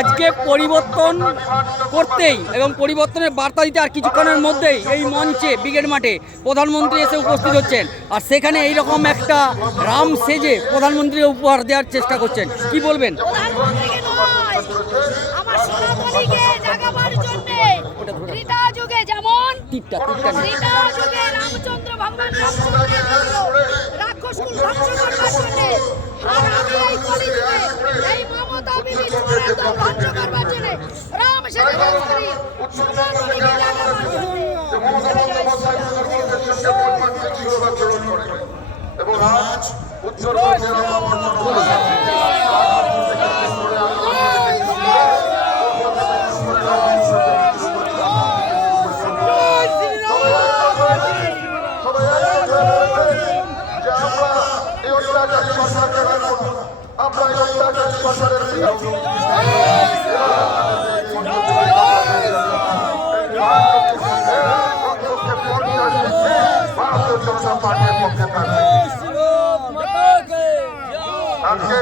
আজকে পরিবর্তন করতেই এবং পরিবর্তনের বার্তা দিতে আর কিছুক্ষণের মধ্যেই এই মঞ্চে ব্রিগেড মাঠে প্রধানমন্ত্রী এসে উপস্থিত হচ্ছেন, আর সেখানে এইরকম একটা রাম সেজে প্রধানমন্ত্রী উপহার দেওয়ার চেষ্টা করছেন। কি বলবেন? এবং আজ উত্তর আমরা সরকারের ভারতীয় জনতা পার্টির পক্ষে থাকবে। আজকে